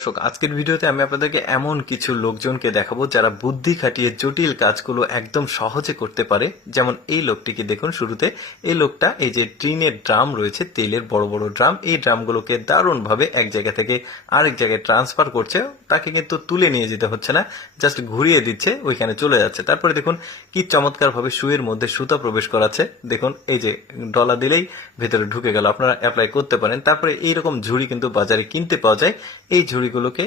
আজকের ভিডিওতে আমি আপনাদেরকে এমন কিছু লোকজনকে দেখাবো যারা বুদ্ধি খাটিয়ে জটিল কাজগুলো একদম সহজে করতে পারে। যেমন এই লোকটিকে দেখুন। শুরুতে এই লোকটা এই যে টিনের ড্রাম রয়েছে, তেলের বড় বড় ড্রাম, এই ড্রামগুলোকে দারুণভাবে এক জায়গা থেকে আরেক জায়গায় ট্রান্সফার করছে। তাকে কিন্তু তুলে নিয়ে যেতে হচ্ছে না, জাস্ট ঘুরিয়ে দিচ্ছে, ওইখানে চলে যাচ্ছে। তারপরে দেখুন কি চমৎকার ভাবে সুইয়ের মধ্যে সুতা প্রবেশ করাচ্ছে। দেখুন এই যে ডলা দিলেই ভেতরে ঢুকে গেল। আপনারা অ্যাপ্লাই করতে পারেন। তারপরে এইরকম ঝুড়ি কিন্তু বাজারে কিনতে পাওয়া যায়। এই ঝুড়িগুলোকে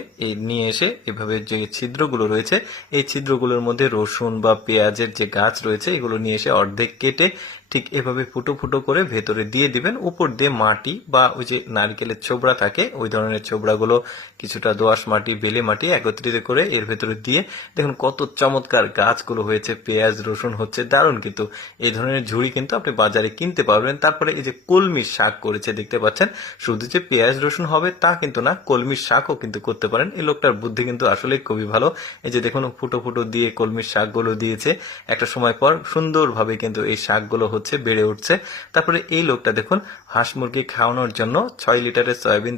নিয়ে এসে এভাবে যে ছিদ্রগুলো রয়েছে, এই ছিদ্রগুলোর মধ্যে রসুন বা পেঁয়াজের যে গাছ রয়েছে এগুলো নিয়ে এসে অর্ধেক কেটে ঠিক এভাবে ফুটো ফুটো করে ভেতরে দিয়ে দিবেন। উপর দিয়ে মাটি বা ওই যে নারকেলের ছোবড়া থাকে, ওই ধরনের ছোবড়াগুলো কিছুটা দোআঁশ মাটি, বেলে মাটি একত্রিত করে এর ভেতরে দিয়ে দেখুন কত চমৎকার গাছগুলো হয়েছে, পেঁয়াজ রসুন হচ্ছে, দারুণ। কিন্তু এই ধরনের ঝুড়ি কিন্তু আপনি বাজারে কিনতে পারবেন। তারপরে এই যে কলমির শাক করেছে দেখতে পাচ্ছেন। শুধু যে পেঁয়াজ রসুন হবে তা কিন্তু না, কলমির শাকও কিন্তু করতে পারেন। এই লোকটার বুদ্ধি কিন্তু আসলে খুবই ভালো। এই যে দেখুন ফুটো ফুটো দিয়ে কলমির শাকগুলো দিয়েছে। একটা সময় পর সুন্দরভাবে কিন্তু এই শাকগুলো হচ্ছে, বেড়ে উঠছে। তারপরে এই লোকটা দেখুন হাঁস মুরগি খাওয়ানোর জন্য 6 লিটারের সয়াবিন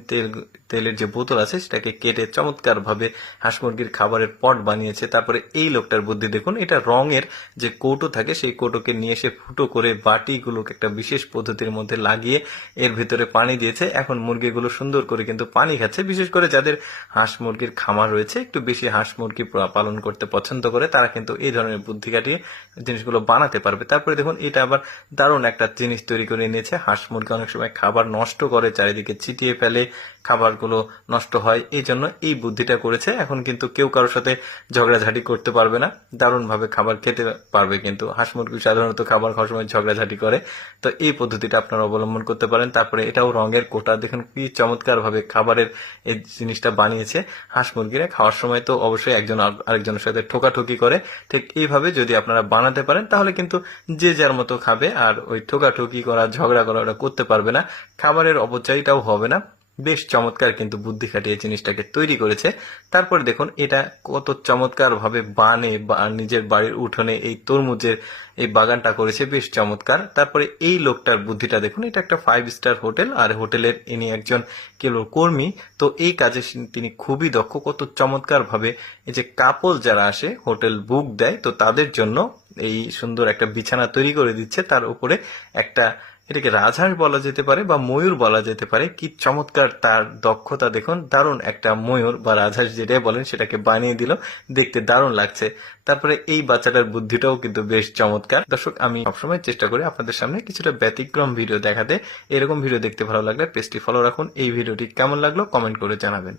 তেলের যে বোতল আছে সেটাকে কেটে চমৎকার ভাবে হাঁস মুরগির খাবারের পট বানিয়েছে। তারপরে এই লোকটার বুদ্ধি দেখুন, এটা রঙের যে কৌটো থাকে সেই কৌটোকে নিয়ে এসে ফুটো করে বাটিগুলোকে একটা বিশেষ পদ্ধতির মধ্যে লাগিয়ে এর ভিতরে পানি দিয়েছে। এখন মুরগিগুলো সুন্দর করে কিন্তু পানি খাচ্ছে। বিশেষ করে যাদের হাঁস মুরগির খামার রয়েছে, একটু বেশি হাঁস মুরগি পালন করতে পছন্দ করে, তারা কিন্তু এই ধরনের বুদ্ধি কাটিয়ে জিনিসগুলো বানাতে পারবে। তারপরে দেখুন এটা আবার দারুণ একটা জিনিস তৈরি করে নিয়েছে। হাঁস মুরগি অনেক সময় খাবার নষ্ট করে, চারিদিকে ছিটিয়ে ফেলে, খাবারগুলো নষ্ট হয়, এই জন্য এই বুদ্ধিটা করেছে। এখন কিন্তু কেউ কারোর সাথে ঝগড়াঝাটি করতে পারবে না, দারুণ ভাবে খাবার খেতে পারবে। কিন্তু হাঁস মুরগি সাধারণত খাবার খাওয়ার সময় ঝগড়াঝাটি করে, তো এই পদ্ধতিটা আপনারা অবলম্বন করতে পারেন। তারপরে এটাও রঙের কোটা, দেখুন কি চমৎকার ভাবে খাবারের এই জিনিসটা বানিয়েছে। হাঁস মুরগিরা খাওয়ার সময় তো অবশ্যই একজন আরেকজনের সাথে ঠোকাঠুকি করে, ঠিক এইভাবে যদি আপনারা বানাতে পারেন তাহলে কিন্তু যে যার মতো খাবে, আর ওই ঠোকাঠুকি করা, ঝগড়া করা ওটা করতে পারবে না। খাবারের অপচয়টাও হবে না। বেশ চমৎকার কিন্তু বুদ্ধি খাটিয়ে জিনিসটাকে তৈরি করেছে। তারপর দেখুন এটা কত চমৎকার ভাবে বানে বা নিজের বাড়ির উঠোনে এই তরমুজের এই বাগানটা করেছে, বেশ চমৎকার। তারপরে এই লোকটার বুদ্ধিটা দেখুন, এটা একটা 5 স্টার হোটেল, আর হোটেলের ইনি একজন কর্মী। তো এই কাজে তিনি খুবই দক্ষ। কত চমৎকার ভাবে এই যে কাপল যারা আসে হোটেল বুক দেয়, তো তাদের জন্য এই সুন্দর একটা বিছানা তৈরি করে দিচ্ছে। তার উপরে একটা, এটাকে রাজহাঁস বলা যেতে পারে বা ময়ূর বলা যেতে পারে। কি চমৎকার তার দক্ষতা দেখুন, দারুণ একটা ময়ূর বা রাজহাঁস যেটাই বলেন সেটাকে বানিয়ে দিল, দেখতে দারুণ লাগছে। তারপরে এই বাচ্চাটার বুদ্ধিটাও কিন্তু বেশ চমৎকার। দর্শক, আমি সবসময় চেষ্টা করি আপনাদের সামনে কিছুটা ব্যতিক্রম ভিডিও দেখাতে। এরকম ভিডিও দেখতে ভালো লাগলে পেজটি ফলো রাখুন। এই ভিডিওটি কেমন লাগলো কমেন্ট করে জানাবেন।